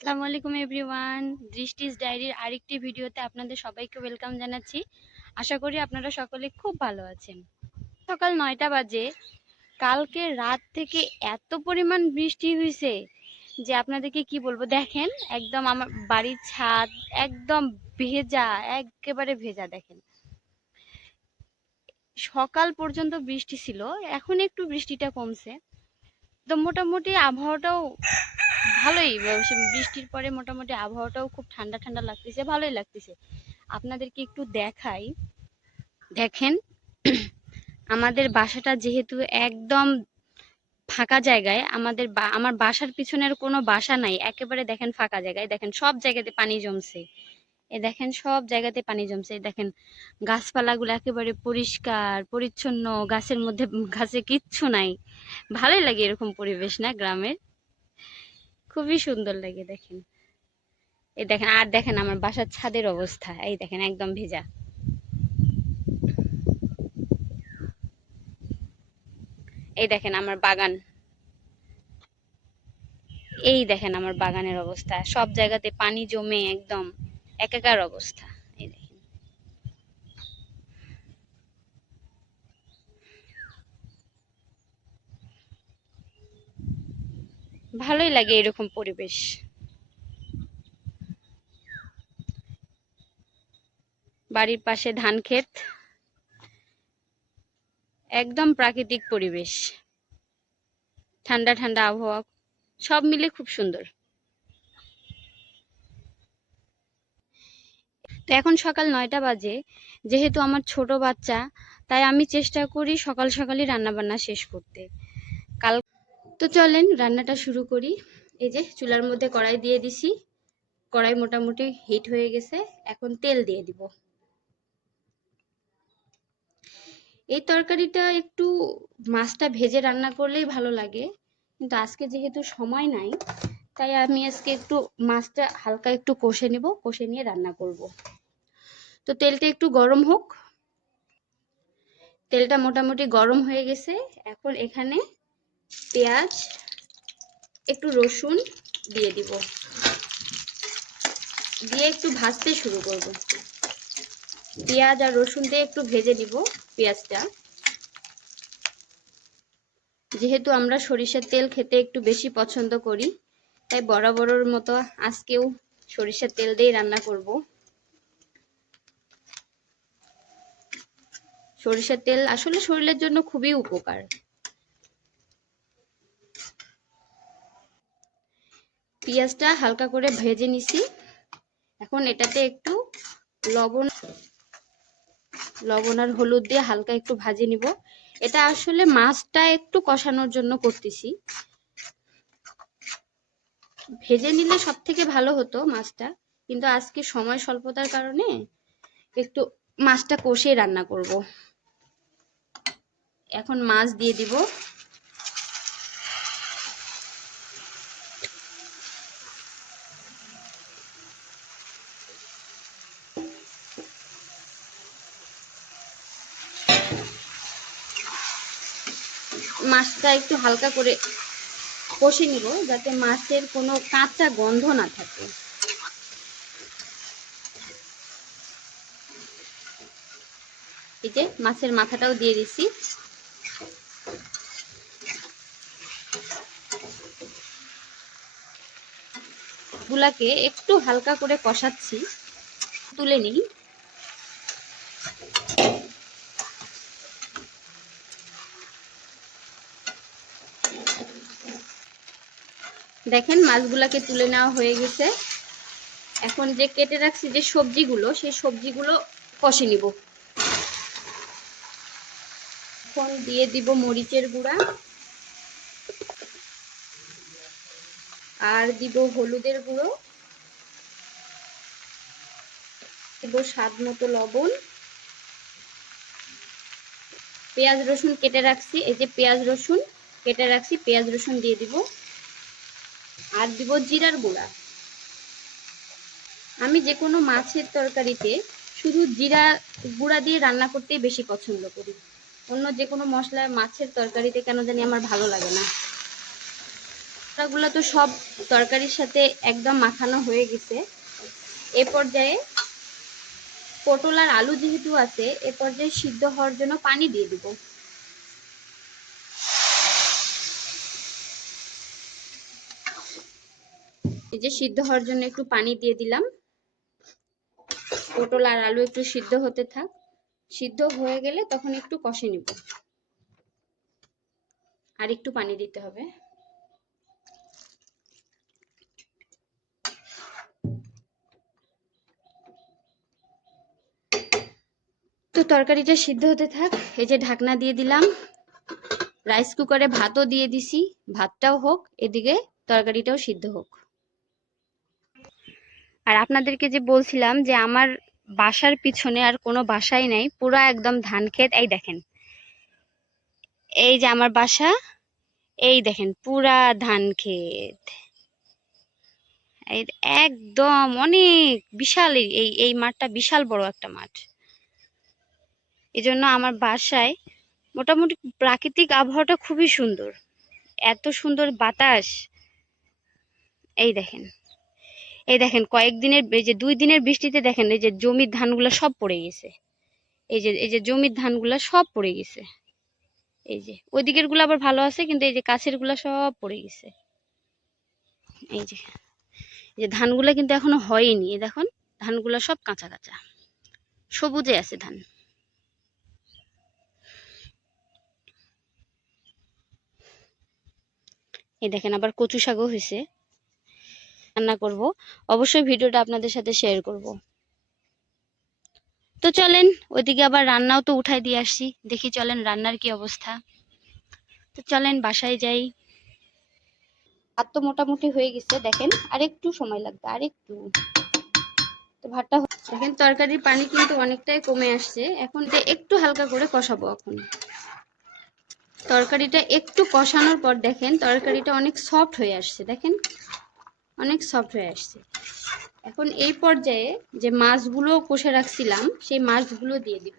আসসালামু আলাইকুম এভরিওয়ান। দৃষ্টিস ডায়েরির আরেকটি ভিডিওতে আপনাদের সবাইকে ওয়েলকাম জানাচ্ছি। আশা করি আপনারা সকলে খুব ভালো আছেন। সকাল নয়টা বাজে। কালকে রাত থেকে এত পরিমাণ বৃষ্টি হয়েছে যে আপনাদেরকে কি বলব, দেখেন একদম আমার বাড়ির ছাদ একদম ভেজা, একেবারে ভেজা দেখেন। সকাল পর্যন্ত বৃষ্টি ছিল, এখন একটু বৃষ্টিটা কমছে। তো মোটামুটি আবহাওয়াটাও ভালোই বৃষ্টির পরে মোটামুটি আবহাওয়াটাও খুব ঠান্ডা ঠান্ডা লাগতেছে, ভালোই লাগতেছে। আপনাদেরকে একটু দেখাই। দেখেন, আমাদের বাসাটা যেহেতু একদম ফাঁকা জায়গায়, আমাদের আমার বাসার পিছনের কোনো বাসা নাই, একেবারে দেখেন ফাঁকা জায়গায়। দেখেন, সব জায়গাতে পানি জমছে। এ দেখেন, সব জায়গাতে পানি জমছে। দেখেন, গাছপালাগুলো একেবারে পরিষ্কার, পরিচ্ছন্ন, গাছের মধ্যে, গাছে কিচ্ছু নাই। ভালোই লাগে এরকম পরিবেশ, না, গ্রামের? খুবই সুন্দর লাগে দেখেন। এই দেখেন, আর দেখেন আমার বাসার ছাদের অবস্থা, এই দেখেন একদম ভেজা। এই দেখেন আমার বাগান। এই দেখেন আমার বাগানের অবস্থা, সব জায়গাতে পানি জমে একদম একাকার অবস্থা এই দেখেন ভালোই লাগে এরকম পরিবেশ। বাড়ির পাশে ধান ক্ষেত। একদম প্রাকৃতিক পরিবেশ। ঠান্ডা ঠান্ডা আবহাওয়া, সব মিলে খুব সুন্দর। তো এখন সকাল নয়টা বাজে, যেহেতু আমার ছোট বাচ্চা, তাই আমি চেষ্টা করি সকাল সকালই রান্না বান্না শেষ করতে। তো চলেন রান্নাটা শুরু করি। এই যে চুলার মধ্যে কড়াই দিয়ে দিছি। কড়াই মোটামুটি হিট হয়ে গেছে। এখন তেল দিয়ে দিব। এই তরকারিটা একটু মাছটা ভেজে রান্না করলেই ভালো লাগে। কিন্তু আজকে যেহেতু সময় নাই, তাই আমি আজকে একটু মাছটা হালকা একটু কষে নেব, কষে নিয়ে রান্না করব। তো তেলটা একটু গরম হোক। তেলটা মোটামুটি গরম হয়ে গেছে। এখন এখানে পেঁয়াজ, একটু রসুন দিয়ে দিব। দিয়ে একটু ভাজতে শুরু করব। পেঁয়াজ আর রসুন দিয়ে একটু ভেজে দিব পেঁয়াজটা। যেহেতু আমরা সরিষার তেল খেতে একটু বেশি পছন্দ করি, তাই বরাবরের মতো আজকেও সরিষার তেল দিয়েই রান্না করব। সরিষার তেল আসলে শরীরের জন্য খুবই উপকার। পেঁয়াজটা হালকা করে ভেজে নিছি। এখন এটাতে একটু লবণ লবণ আর হলুদ দিয়ে হালকা একটু ভাজে নিব। এটা আসলে মাছটা একটু কষানোর জন্য করতেছি। ভেজে নিলে সব থেকে ভালো হতো মাছটা, কিন্তু আজকে সময় স্বল্পতার কারণে একটু মাছটা কষে রান্না করব। এখন মাছ দিয়ে দিব। মাছটা একটু হালকা করে কষে নিব যাতে মাছের কোনো কাঁচা গন্ধ না থাকে। এই যে মাছের মাথাটাও দিয়ে দিছি। গুলাকে একটু হালকা করে কষাচ্ছি। তুলে নিই। দেখেন মাছগুলাকে তুলে নেওয়া হয়ে গেছে। এখন যে কেটে রাখছি যে সবজিগুলো, সেই সবজিগুলো কষে নিব। এখন দিয়ে দিব মরিচের গুঁড়া। আর দিব হলুদের গুঁড়ো। দিব স্বাদ মতো লবণ। পেঁয়াজ রসুন কেটে রাখছি, এই যে পেঁয়াজ রসুন, কেটে রাখছি, পেঁয়াজ রসুন দিয়ে দিব। আর দিব জিরার গুঁড়া। আমি যে কোনো মাছের তরকারিতে শুধু জিরা গুঁড়া দিয়ে রান্না করতেই বেশি পছন্দ করি। অন্য যে কোনো মশলা মাছের তরকারিতে কেন জানি আমার ভালো লাগে না। মশলাগুলো তো সব তরকারির সাথে একদম মাখানো হয়ে গেছে। এ পর্যায়ে পটল আর আলু যেহেতু আছে, এ পর্যায়ে সিদ্ধ হওয়ার জন্য পানি দিয়ে দিব। এই যে সিদ্ধ হওয়ার জন্য একটু পানি দিয়ে দিলাম। পটল আর আলু একটু সিদ্ধ হতে থাক। সিদ্ধ হয়ে গেলে তখন একটু কষে নিব। আর একটু পানি দিতে হবে। তো তরকারিটা সিদ্ধ হতে থাক। এই যে ঢাকনা দিয়ে দিলাম। রাইস কুকারে ভাতও দিয়ে দিছি। ভাতটাও হোক, এদিকে তরকারিটাও সিদ্ধ হোক। আর আপনাদেরকে যে বলছিলাম যে আমার বাসার পিছনে আর কোনো বাসাই নাই, পুরা একদম ধান ক্ষেত। এই দেখেন, এই যে আমার বাসা, এই দেখেন, পুরা ধান এই একদম অনেক বিশাল এই এই মাঠটা বিশাল বড় একটা মাঠ। এই জন্য আমার বাসায় মোটামুটি প্রাকৃতিক আবহাওয়াটা খুবই সুন্দর। এত সুন্দর বাতাস। এই দেখেন এই দেখেন, কয়েকদিনের, এই যে দুই দিনের বৃষ্টিতে দেখেন, এই যে জমির ধানগুলো সব পড়ে গেছে। এই যে এই যে জমির ধানগুলো সব পড়ে গেছে। এই যে ওই দিকেরগুলো আবার ভালো আছে, কিন্তু এই যে কাছেরগুলা সব পড়ে গেছে। এই যে এই যে ধানগুলো কিন্তু এখনও হয়নি, এই দেখুন, ধানগুলো সব কাঁচা কাঁচা। সবুজে আছে ধান। এই দেখেন আবার কচু শাকও হয়েছে। রান্না করব। অবশ্যই ভিডিওটা আপনাদের সাথে শেয়ার করব। তো চলেন, ওইদিকে আবার রান্নাও তো উঠাই দিয়ে আসছি। দেখি চলেন রান্নার কি অবস্থা। তো চলেন, বাসায় যাই। ভাত তো মোটামুটি হয়ে গেছে, দেখেন আর একটু সময় লাগবে আর একটু তো ভাতটা দেখেন, তরকারির পানি কিন্তু অনেকটাই কমে আসছে। এখন একটু হালকা করে কষাবো এখন। তরকারিটা একটু কষানোর পর দেখেন, তরকারিটা অনেক সফট হয়ে আসছে, দেখেন। অনেক সফট হয়ে আসছে। এখন এই পর্যায়ে যে মাছগুলো কষে রাখছিলাম, সেই মাছগুলো দিয়ে দিব।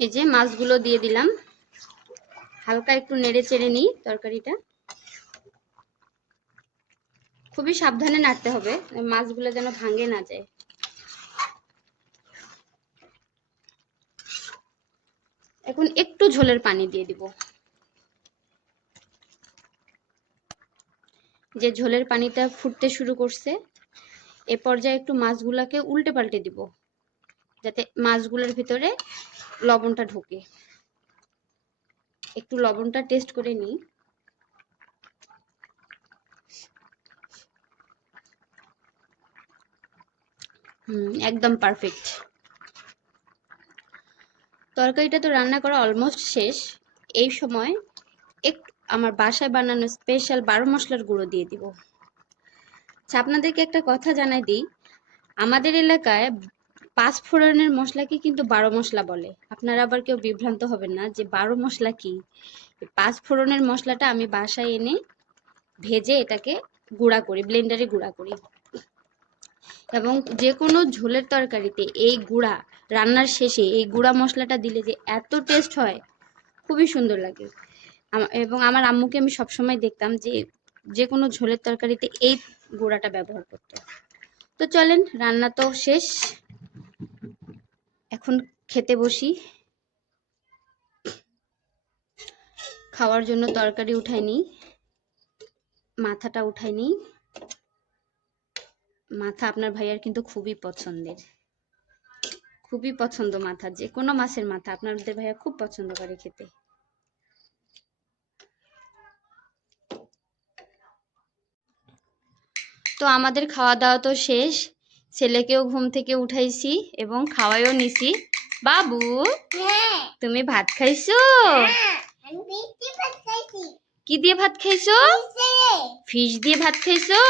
এই যে মাছগুলো দিয়ে দিলাম। হালকা একটু নেড়ে চেড়ে নিই তরকারিটা। খুবই সাবধানে নাড়তে হবে, মাছগুলো যেন ভাঙে না যায়। এখন একটু ঝোলের পানি দিয়ে দিব। যে ঝোলের পানিটা ফুটতে শুরু করছে, এ পর্যায়ে একটু মাছগুলাকে উল্টে পাল্টে দিব, যাতে মাছগুলোর ভিতরে লবণটা ঢোকে। একটু লবণটা টেস্ট করে নিই। হুম, একদম পারফেক্ট। তরকারিটা তো রান্না করা অলমোস্ট শেষ। এই সময় এক আমার বাসায় বানানো স্পেশাল বারো মশলার গুঁড়ো দিয়ে দিব। আচ্ছা আপনাদেরকে একটা কথা জানাই দিই। আমাদের এলাকায় পাঁচ ফোড়নের মশলাকে কিন্তু বারো মশলা বলে। আপনারা আবার কেউ বিভ্রান্ত হবেন না যে বারো মশলা কি? পাঁচ ফোড়নের মশলাটা আমি বাসায় এনে ভেজে এটাকে গুঁড়া করি ব্লেন্ডারে গুঁড়া করি। এবং যে কোনো ঝোলের তরকারিতে এই গুঁড়া রান্নার শেষে এই গুঁড়া মশলাটা দিলে যে এত টেস্ট হয়, খুবই সুন্দর লাগে। এবং আমার আম্মুকে আমি সবসময় দেখতাম যে যে কোনো ঝোলের তরকারিতে এই গুঁড়াটা ব্যবহার করতো। তো চলেন, রান্না তো শেষ। এখন খেতে বসি। খাওয়ার জন্য তরকারি উঠাই নিই। মাথাটা উঠাই নিই। মাথা আপনার ভাইয়ার কিন্তু খুবই পছন্দের। খুবই পছন্দ মাথা যে কোনো মাছের মাথা। আপনাদের ভাইয়া খুব পছন্দ করে খেতে। তো আমাদের খাওয়া দাওয়া তো শেষ। ছেলেকেও ঘুম থেকে উঠাইছি এবং খাওয়াইও নিছি। বাবু হ্যাঁ। তুমি ভাত খাইছো? পাচ্ছি কি দিয়ে ভাত খাইছো? ফিশ দিয়ে ভাত খাইছো?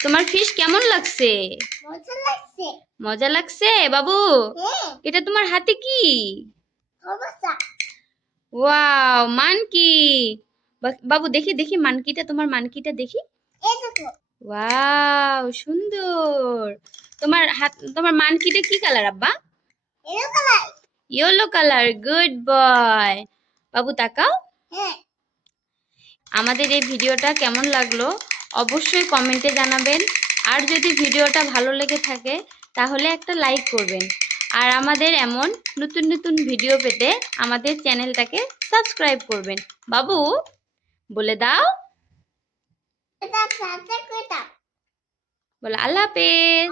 তোমার ফিশ কেমন লাগছে? মজা লাগছে। মজা লাগছে? বাবু হ্যাঁ। এটা তোমার হাতে কি? Wow monkey. বাবু দেখি দেখি মানকিটা তোমার মানকিটা দেখি। ওয়াও সুন্দর। তোমার হাত তোমার মানকিটা কি কালার আব্বা? ইয়েলো কালার গুড বয় বাবু তাকাও। হ্যাঁ। আমাদের এই ভিডিওটা কেমন লাগল? অবশ্যই কমেন্টে জানাবেন। আর যদি ভিডিওটা ভালো লেগে থাকে তাহলে একটা লাইক করবেন। আর আমাদের এমন নতুন নতুন ভিডিও পেতে আমাদের চ্যানেলটাকে সাবস্ক্রাইব করবেন। বাবু বলে দাও। বলে আল্লাহ হাফেজ।